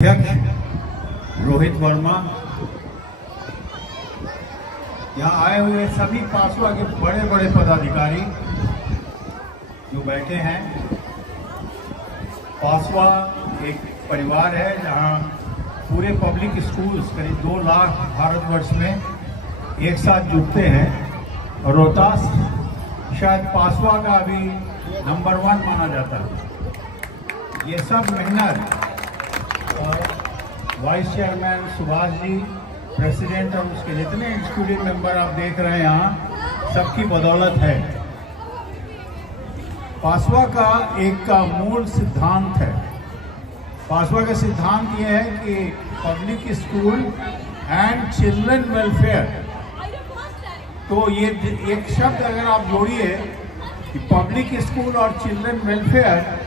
अध्यक्ष रोहित वर्मा, यहाँ आए हुए सभी पासवा के बड़े बड़े पदाधिकारी जो बैठे हैं। पासवा एक परिवार है जहाँ पूरे पब्लिक स्कूल्स करीब 2 लाख भारतवर्ष में एक साथ जुटते हैं और रोहतास शायद पासवा का अभी नंबर 1 माना जाता है। ये सब मेहनत vice chairman Subhash ji, president और उसके जितने एग्जीक्यूटिव मेंबर आप देख रहे हैं यहाँ, सबकी बदौलत है। पासवा का एक का मूल सिद्धांत है। पासवा का सिद्धांत ये है कि public school and children welfare. तो ये एक शब्द अगर आप जोड़िए कि पब्लिक स्कूल और चिल्ड्रन वेलफेयर,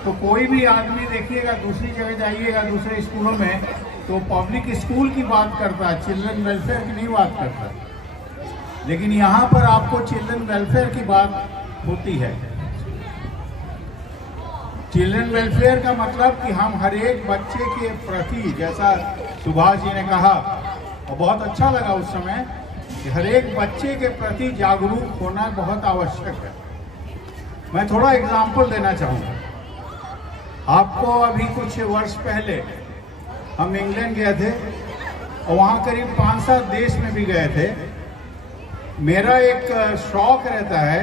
तो कोई भी आदमी देखिएगा, दूसरी जगह जाइएगा दूसरे स्कूलों में, तो पब्लिक स्कूल की बात करता है, चिल्ड्रन वेलफेयर की नहीं बात करता। लेकिन यहाँ पर आपको चिल्ड्रन वेलफेयर की बात होती है। चिल्ड्रन वेलफेयर का मतलब कि हम हर एक बच्चे के प्रति, जैसा सुभाष जी ने कहा और बहुत अच्छा लगा उस समय, कि हर एक बच्चे के प्रति जागरूक होना बहुत आवश्यक है। मैं थोड़ा एग्जाम्पल देना चाहूँगा आपको। अभी कुछ वर्ष पहले हम इंग्लैंड गए थे और वहाँ करीब 5-7 देश में भी गए थे। मेरा एक शौक रहता है,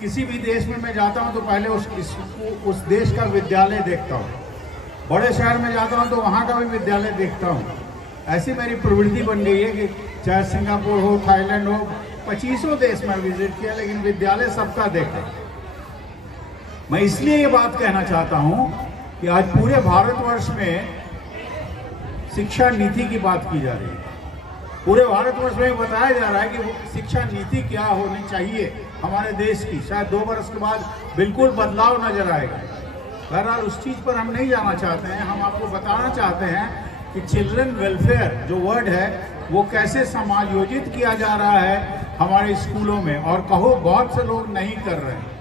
किसी भी देश में मैं जाता हूँ तो पहले उस देश का विद्यालय देखता हूँ। बड़े शहर में जाता हूँ तो वहाँ का भी विद्यालय देखता हूँ। ऐसी मेरी प्रवृत्ति बन गई है कि चाहे सिंगापुर हो, थाईलैंड हो, 25 देश में विजिट किया, लेकिन विद्यालय सबका देखा। मैं इसलिए ये बात कहना चाहता हूं कि आज पूरे भारतवर्ष में शिक्षा नीति की बात की जा रही है। पूरे भारतवर्ष में बताया जा रहा है कि शिक्षा नीति क्या होनी चाहिए हमारे देश की। शायद 2 वर्ष के बाद बिल्कुल बदलाव नजर आएगा। बहरहाल उस चीज़ पर हम नहीं जाना चाहते हैं। हम आपको बताना चाहते हैं कि चिल्ड्रन वेलफेयर जो वर्ड है वो कैसे समायोजित किया जा रहा है हमारे स्कूलों में, और कहो बहुत से लोग नहीं कर रहे हैं।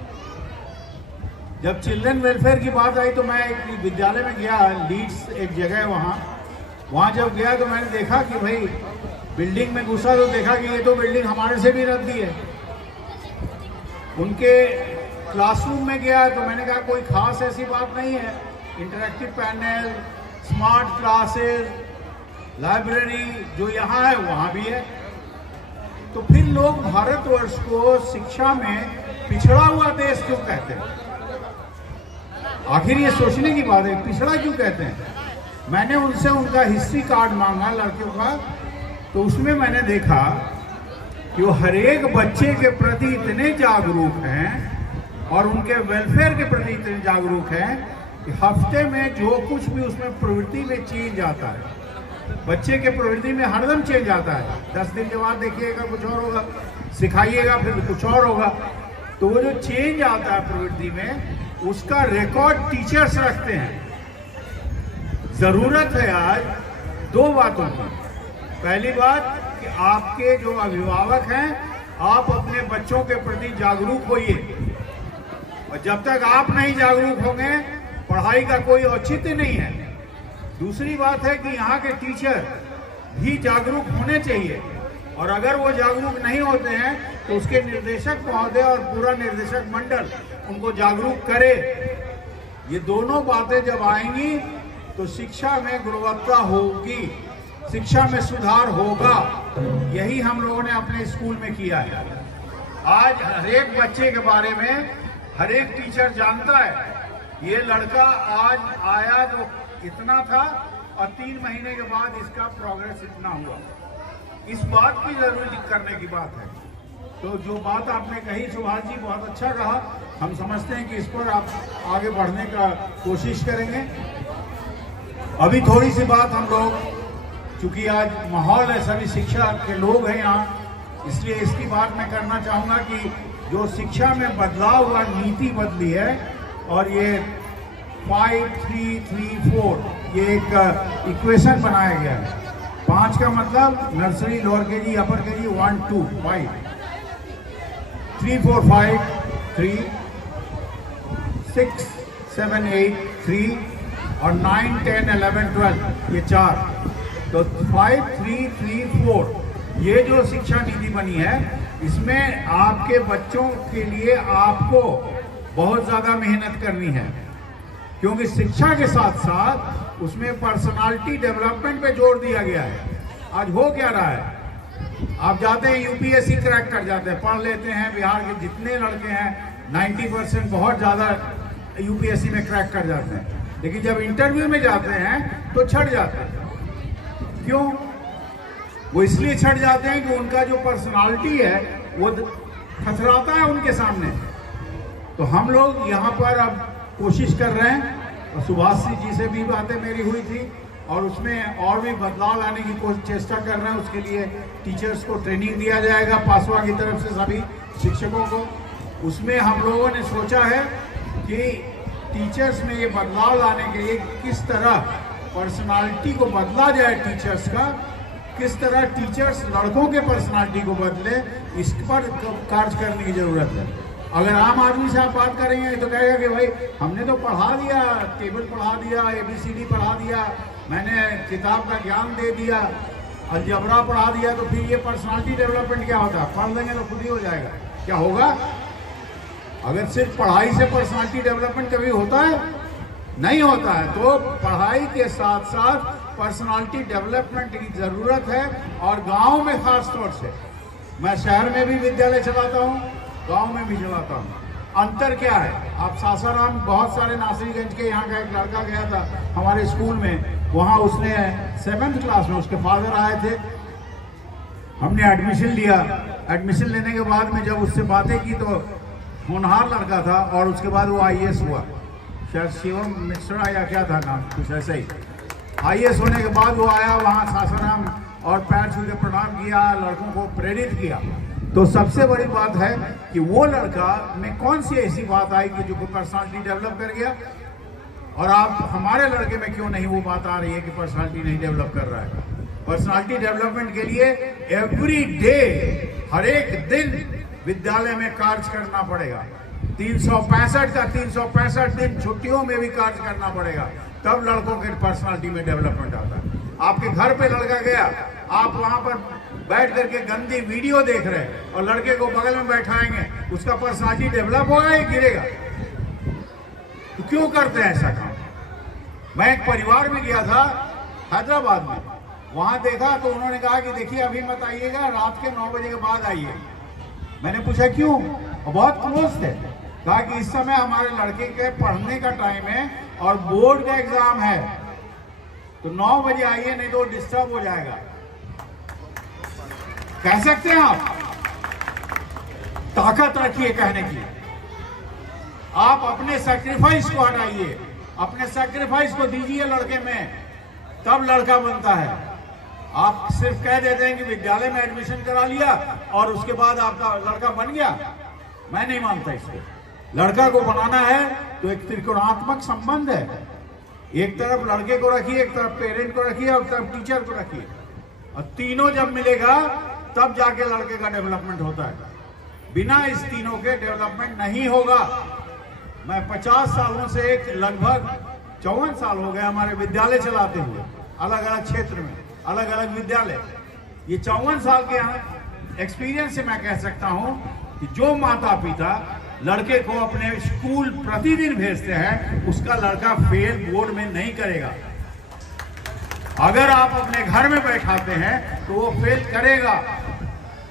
जब चिल्ड्रन वेलफेयर की बात आई तो मैं एक विद्यालय में गया, लीड्स एक जगह है वहाँ जब गया तो मैंने देखा कि भाई बिल्डिंग में घुसा तो देखा कि ये तो बिल्डिंग हमारे से भी रद्दी है। उनके क्लासरूम में गया तो मैंने कहा कोई खास ऐसी बात नहीं है, interactive panel, smart classes, library जो यहाँ है वहाँ भी है। तो फिर लोग भारतवर्ष को शिक्षा में पिछड़ा हुआ देश क्यों कहते हैं? आखिर ये सोचने की बात है, पिछड़ा क्यों कहते हैं? मैंने उनसे उनका हिस्ट्री कार्ड मांगा लड़कियों का, तो उसमें मैंने देखा कि वो हर एक बच्चे के प्रति इतने जागरूक हैं और उनके वेलफेयर के प्रति इतने जागरूक हैं कि हफ्ते में जो कुछ भी उसमें प्रवृत्ति में चेंज आता है, बच्चे के प्रवृत्ति में हरदम चेंज आता है। 10 दिन के बाद देखिएगा कुछ और होगा, सिखाइएगा फिर कुछ और होगा। तो वो जो चेंज आता है प्रवृत्ति में, उसका रिकॉर्ड टीचर्स रखते हैं। जरूरत है आज 2 बातों की। पहली बात कि आपके जो अभिभावक हैं, आप अपने बच्चों के प्रति जागरूक होइए, और जब तक आप नहीं जागरूक होंगे पढ़ाई का कोई औचित्य नहीं है। दूसरी बात है कि यहाँ के टीचर भी जागरूक होने चाहिए, और अगर वो जागरूक नहीं होते हैं तो उसके निर्देशक महोदय और पूरा निर्देशक मंडल उनको जागरूक करे। ये दोनों बातें जब आएंगी तो शिक्षा में गुणवत्ता होगी, शिक्षा में सुधार होगा। यही हम लोगों ने अपने स्कूल में किया है। आज हर एक बच्चे के बारे में हर एक टीचर जानता है, ये लड़का आज आया तो इतना था और 3 महीने के बाद इसका प्रोग्रेस इतना हुआ। इस बात की जरूर करने की बात है। तो जो बात आपने कही सुभाष जी, बहुत अच्छा कहा। हम समझते हैं कि इस पर आप आगे बढ़ने का कोशिश करेंगे। अभी थोड़ी सी बात हम लोग, चूंकि आज माहौल है, सभी शिक्षा के लोग हैं यहाँ, इसलिए इसकी बात मैं करना चाहूँगा कि जो शिक्षा में बदलाव हुआ, नीति बदली है, और ये 5-3-3-4 ये एक इक्वेशन बनाया गया है। 5 का मतलब नर्सरी, लोअर केजी, अपर केजी, 1 2 5, 3 4 5 3, 6 7 8 3 और 9, 10, 11, 12 ये 4, तो 5, 3, 3, 4 ये जो शिक्षा नीति बनी है, इसमें आपके बच्चों के लिए आपको बहुत ज़्यादा मेहनत करनी है, क्योंकि शिक्षा के साथ साथ उसमें पर्सनालिटी डेवलपमेंट पे जोर दिया गया है। आज हो क्या रहा है, आप जाते हैं यूपीएससी क्रैक कर जाते हैं, पढ़ लेते हैं, बिहार के जितने लड़के हैं 90% बहुत ज़्यादा यूपीएससी में क्रैक कर जाते हैं, लेकिन जब इंटरव्यू में जाते हैं तो छट जाते हैं। क्यों? वो इसलिए छट जाते हैं कि उनका जो पर्सनालिटी है वो खतराता है उनके सामने। तो हम लोग यहाँ पर अब कोशिश कर रहे हैं, और सुभाष जी से भी बातें मेरी हुई थी, और उसमें और भी बदलाव लाने की चेष्टा कर रहे हैं। उसके लिए टीचर्स को ट्रेनिंग दिया जाएगा पासवा की तरफ से, सभी शिक्षकों को। उसमें हम लोगों ने सोचा है कि टीचर्स में ये बदलाव लाने के लिए किस तरह पर्सनालिटी को बदला जाए टीचर्स का, किस तरह टीचर्स लड़कों के पर्सनालिटी को बदले, इस पर कार्य करने की जरूरत है। अगर आम आदमी से आप बात करेंगे तो कहेगा कि भाई हमने तो पढ़ा दिया, टेबल पढ़ा दिया, ABCD पढ़ा दिया, मैंने किताब का ज्ञान दे दिया, अलजबरा पढ़ा दिया, तो फिर ये पर्सनालिटी डेवलपमेंट क्या होता है? पढ़ लेंगे तो खुद ही हो जाएगा। क्या होगा? अगर सिर्फ पढ़ाई से पर्सनालिटी डेवलपमेंट कभी होता है? नहीं होता है। तो पढ़ाई के साथ साथ पर्सनालिटी डेवलपमेंट की जरूरत है, और गांव में खास तौर से। मैं शहर में भी विद्यालय चलाता हूं, गांव में भी चलाता हूं। अंतर क्या है? आप सासाराम, बहुत सारे नासिरगंज के यहाँ का एक लड़का गया था हमारे स्कूल में, वहाँ उसने 7th क्लास में उसके फादर आए थे, हमने एडमिशन लिया। एडमिशन लेने के बाद में जब उससे बातें की तो होनहार लड़का था, और उसके बाद वो IAS हुआ, शायद शिवम मिश्रा या क्या था नाम, कुछ ऐसे ही। IAS होने के बाद वो आया वहाँ सासाराम और पैर छू के प्रणाम किया, लड़कों को प्रेरित किया। तो सबसे बड़ी बात है कि वो लड़का में कौन सी ऐसी बात आई कि जो पर्सनालिटी डेवलप कर गया, और आप हमारे लड़के में क्यों नहीं वो बात आ रही है कि पर्सनालिटी नहीं डेवलप कर रहा है? पर्सनालिटी डेवलपमेंट के लिए एवरी डे, हर एक दिन विद्यालय में कार्य करना पड़ेगा। 365 का 365 दिन छुट्टियों में भी कार्य करना पड़ेगा, तब लड़कों के पर्सनालिटी में डेवलपमेंट आता है। आपके घर पे लड़का गया, आप वहां पर बैठ करके गंदी वीडियो देख रहे हैं और लड़के को बगल में बैठाएंगे, उसका पर्सनालिटी डेवलप होगा या गिरेगा? तो क्यों करते हैं ऐसा काम? मैं एक परिवार में गया था हैदराबाद में, वहां देखा तो उन्होंने कहा कि देखिए अभी मत आइएगा, रात के 9 बजे के बाद आइए। मैंने पूछा क्यों? और बहुत क्लोज थे। कहा कि इस समय हमारे लड़के के पढ़ने का टाइम है और बोर्ड का एग्जाम है, तो 9 बजे आइए, नहीं तो डिस्टर्ब हो जाएगा। कह सकते हैं आप? ताकत रखिए कहने की। आप अपने सैक्रिफाइस को हटाइए, अपने सैक्रिफाइस को दीजिए लड़के में, तब लड़का बनता है। आप सिर्फ कह देते हैं कि विद्यालय में एडमिशन करा लिया और उसके बाद आपका लड़का बन गया, मैं नहीं मानता इसको। लड़का को बनाना है तो एक त्रिकोणात्मक संबंध है, एक तरफ लड़के को रखिए, एक तरफ पेरेंट को रखिए और एक तरफ टीचर को रखिए, और तीनों जब मिलेगा तब जाके लड़के का डेवलपमेंट होता है। बिना इस तीनों के डेवलपमेंट नहीं होगा। मैं 50 सालों से, एक लगभग 54 साल हो गए हमारे विद्यालय चलाते हुए, अलग अलग क्षेत्र में अलग अलग विद्यालय। ये 54 साल के एक्सपीरियंस से मैं कह सकता हूं कि जो माता पिता लड़के को अपने स्कूल प्रतिदिन भेजते हैं, उसका लड़का फेल बोर्ड में नहीं करेगा। अगर आप अपने घर में बैठाते हैं तो वो फेल करेगा।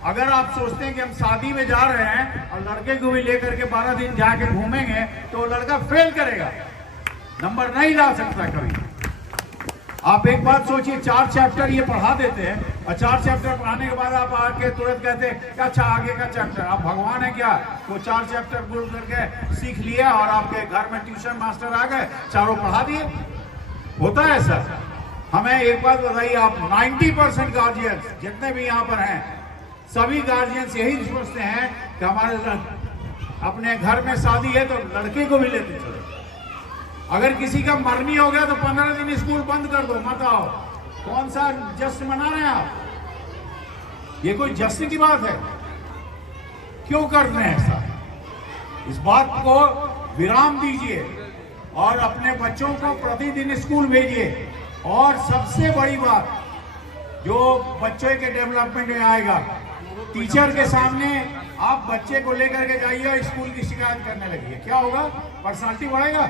अगर आप सोचते हैं कि हम शादी में जा रहे हैं और लड़के को भी लेकर के 12 दिन जाके घूमेंगे तो वो लड़का फेल करेगा, नंबर नहीं ला सकता कभी। आप एक बात सोचिए, 4 चैप्टर ये पढ़ा देते हैं और 4 चैप्टर पढ़ाने के बाद आप आके तुरंत कहते हैं अच्छा आगे का चैप्टर। आप भगवान है क्या? वो 4 चैप्टर बोल करके सीख लिया और आपके घर में ट्यूशन मास्टर आ गए, चारों पढ़ा दिए? होता है ऐसा? हमें एक बात बताइए, आप 90% गार्जियंस जितने भी यहाँ पर हैं, सभी गार्जियंस यही सोचते हैं कि हमारे अपने घर में शादी है तो लड़के को भी लेते चलो। अगर किसी का मरनी हो गया तो 15 दिन स्कूल बंद कर दो, मत आओ। कौन सा जश्न मना रहे हैं आप? ये कोई जश्न की बात है? क्यों करते हैं ऐसा? इस बात को विराम दीजिए। और अपने बच्चों को प्रतिदिन स्कूल भेजिए। और सबसे बड़ी बात जो बच्चे के डेवलपमेंट में आएगा, टीचर के सामने आप बच्चे को लेकर के जाइए और स्कूल की शिकायत करने लगिए, क्या होगा? पर्सनालिटी बढ़ेगा।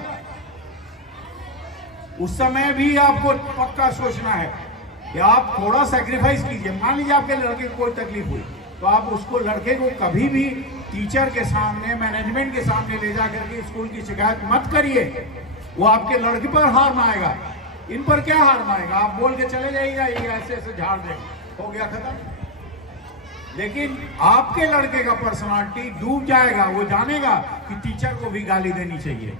उस समय भी आपको पक्का सोचना है कि आप थोड़ा सैक्रिफाइस कीजिए। मान लीजिए आपके लड़के को कोई तकलीफ हुई तो आप उसको, लड़के को कभी भी टीचर के सामने, मैनेजमेंट के सामने ले जाकर के स्कूल की शिकायत मत करिए। वो आपके लड़के पर हार माएगा, इन पर क्या हार माएगा? आप बोल के चले जाइएगा, ये ऐसे ऐसे झाड़ देंगे, हो गया खत्म। लेकिन आपके लड़के का पर्सनालिटी डूब जाएगा, वो जानेगा कि टीचर को भी गाली देनी चाहिए।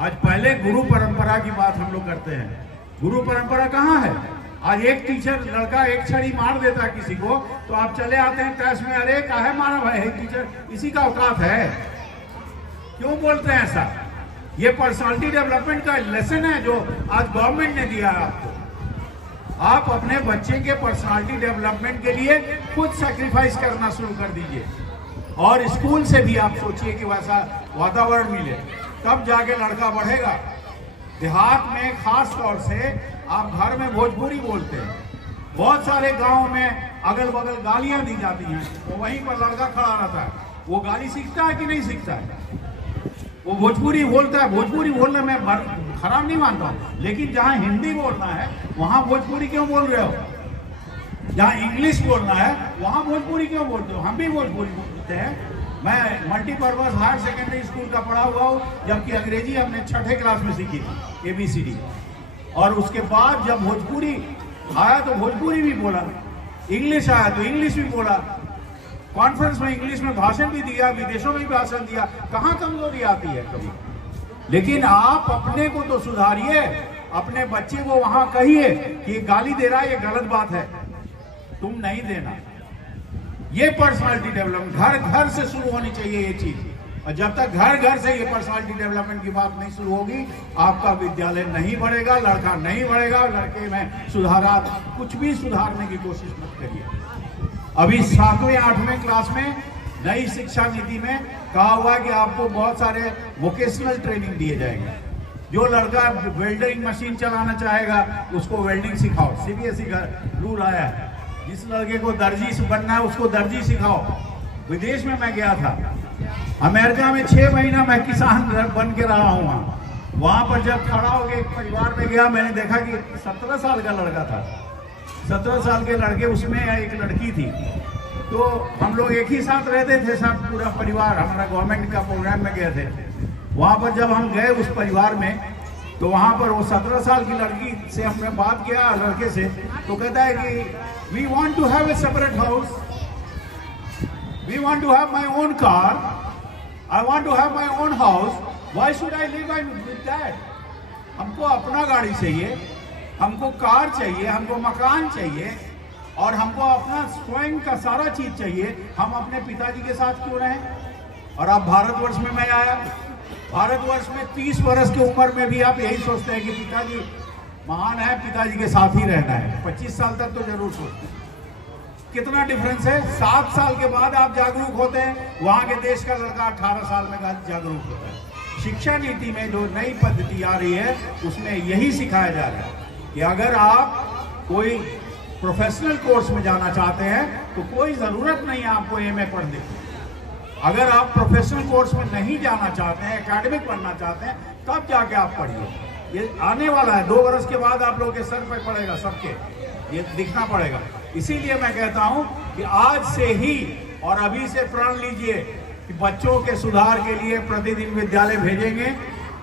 आज पहले गुरु परंपरा की बात हम लोग करते हैं, गुरु परंपरा कहाँ है? आज एक टीचर, लड़का एक छड़ी मार देता है किसी को तो आप चले आते हैं क्लास में, अरे काहे मारा भाई, टीचर इसी का औकात है। क्यों बोलते हैं ऐसा? ये पर्सनालिटी डेवलपमेंट का लेसन है जो आज गवर्नमेंट ने दिया है आपको। आप अपने बच्चे के पर्सनालिटी डेवलपमेंट के लिए खुद सैक्रिफाइस करना शुरू कर दीजिए और स्कूल से भी आप सोचिए कि वैसा वातावरण मिले, तब जाके लड़का बढ़ेगा। देहात में खास तौर से आप घर में भोजपुरी बोलते हैं, बहुत सारे गांव में अगल बगल गालियां दी जाती हैं, तो वहीं पर लड़का खड़ा रहता है, वो गाली सीखता है कि नहीं सीखता है? वो भोजपुरी बोलता है। भोजपुरी बोलने में खराब नहीं मानता हूं, लेकिन जहां हिंदी बोलना है वहां भोजपुरी क्यों बोल रहे हो? जहां इंग्लिश बोलना है वहां भोजपुरी क्यों बोलते हो? हम भी भोजपुरी बोलते हैं। मैं मल्टीपर्पज हायर सेकेंडरी स्कूल का पढ़ा हुआ हूँ, जबकि अंग्रेजी हमने 6ठे क्लास में सीखी थी, ABCD। और उसके बाद जब भोजपुरी आया तो भोजपुरी भी बोला, इंग्लिश आया तो इंग्लिश भी बोला, कॉन्फ्रेंस में इंग्लिश में भाषण भी दिया, विदेशों में भी भाषण दिया। कहाँ कमजोरी आती है कभी? लेकिन आप अपने को तो सुधारिए, अपने बच्चे को वहां कहिए कि गाली दे रहा है, ये गलत बात है, तुम नहीं देना। ये पर्सनालिटी डेवलपमेंट घर घर से शुरू होनी चाहिए ये चीज। और जब तक घर घर से ये पर्सनालिटी डेवलपमेंट की बात नहीं शुरू होगी, आपका विद्यालय नहीं बढ़ेगा, लड़का नहीं बढ़ेगा। लड़के में सुधारा, कुछ भी सुधारने की कोशिश मत करिए। अभी 7वीं 8वीं क्लास में नई शिक्षा नीति में कहा हुआ है कि आपको बहुत सारे वोकेशनल ट्रेनिंग दिए जाएंगे। जो लड़का वेल्डिंग मशीन चलाना चाहेगा उसको वेल्डिंग सिखाओ, CBSE का रूल आया है। जिस लड़के को दर्जी से बनना है उसको दर्जी सिखाओ। विदेश में मैं गया था, अमेरिका में 6 महीना मैं किसान बन के रहा हूँ। वहां पर जब खड़ा हो गया एक परिवार में गया, मैंने देखा कि 17 साल का लड़का था, 17 साल के लड़के, उसमें एक लड़की थी। तो हम लोग एक ही साथ रहते थे, सब पूरा परिवार, हमारा गवर्नमेंट का प्रोग्राम में गए थे। वहां पर जब हम गए उस परिवार में, तो वहां पर वो 17 साल की लड़की से हमने बात किया, लड़के से, तो कहता है कि we want to have a separate house, we want to have my own car, I want to have my own house, why should I live with that? हमको अपना गाड़ी चाहिए, हमको कार चाहिए, हमको मकान चाहिए और हमको अपना स्वयं का सारा चीज चाहिए। हम अपने पिताजी के साथ क्यों रहें? और अब भारतवर्ष में मैं आया, भारतवर्ष में 30 वर्ष की उम्र में भी आप यही सोचते हैं कि पिताजी महान है, पिताजी के साथ ही रहना है। 25 साल तक तो जरूर सोचते हैं। कितना डिफरेंस है? 7 साल के बाद आप जागरूक होते हैं, वहां के देश का लड़का 18 साल में जागरूक होता है। शिक्षा नीति में जो नई पद्धति आ रही है उसमें यही सिखाया जा रहा है कि अगर आप कोई प्रोफेशनल कोर्स में जाना चाहते हैं तो कोई जरूरत नहीं है आपको MA पढ़ने की। अगर आप प्रोफेशनल कोर्स में नहीं जाना चाहते हैं, एकेडमिक पढ़ना चाहते हैं, तब जाके आप पढ़िए। ये आने वाला है, 2 वर्ष के बाद आप लोगों के सर पे पड़ेगा, सबके ये दिखना पड़ेगा। इसीलिए मैं कहता हूं कि आज से ही और अभी से प्रण लीजिए कि बच्चों के सुधार के लिए प्रतिदिन विद्यालय भेजेंगे,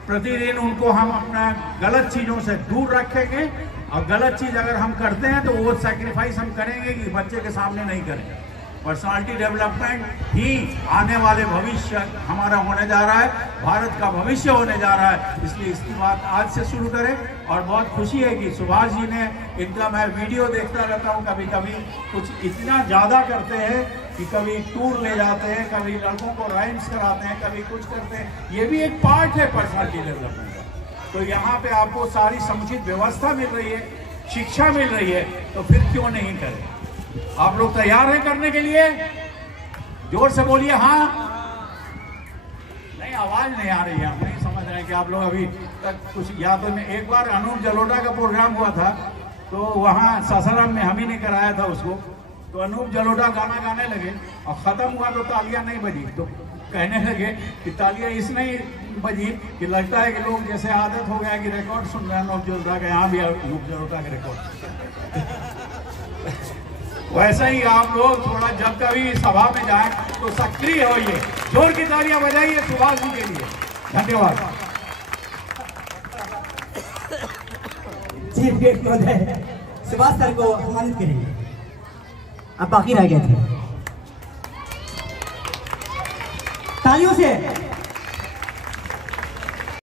प्रतिदिन उनको हम अपना गलत चीजों से दूर रखेंगे। और गलत चीज अगर हम करते हैं तो वो सैक्रिफाइस हम करेंगे कि बच्चे के सामने नहीं करेंगे। पर्सनालिटी डेवलपमेंट ही आने वाले भविष्य हमारा होने जा रहा है, भारत का भविष्य होने जा रहा है। इसलिए इसकी बात आज से शुरू करें। और बहुत खुशी है कि सुभाष जी ने, इनका मैं वीडियो देखता रहता हूँ, कभी कभी कुछ इतना ज़्यादा करते हैं कि कभी टूर ले जाते हैं, कभी लड़कों को राइम्स कराते हैं, कभी कुछ करते हैं। ये भी एक पार्ट है पर्सनालिटी डेवलपमेंट का। तो यहाँ पे आपको सारी समुचित व्यवस्था मिल रही है, शिक्षा मिल रही है, तो फिर क्यों नहीं करें? आप लोग तैयार हैं करने के लिए? जोर से बोलिए हाँ। नहीं, आवाज नहीं आ रही है, हम नहीं समझ रहे हैं कि आप लोग अभी तक कुछ याद तो नहीं। एक बार अनूप जलोटा का प्रोग्राम हुआ था, तो वहाँ सासाराम में हम ही ने कराया था उसको। तो अनूप जलोटा गाना गाने लगे और ख़त्म हुआ तो तालियां नहीं बजी। तो कहने लगे कि तालियां इसलिए बजी कि लगता है कि लोग जैसे आदत हो गया कि रिकॉर्ड सुन रहे हैं अनूप जलोटा का, यहाँ भी अनूप जलोटा के रिकॉर्ड। वैसा ही आप लोग थोड़ा जब कभी सभा में जाएं तो सक्रिय होइए, जोर की तालियां बजाइए सुभाष जी के लिए। धन्यवाद। चीफ गेस्ट महोदय सुभाष सर को सम्मानित करेंगे। अब बाकी रह गए थे, तालियों से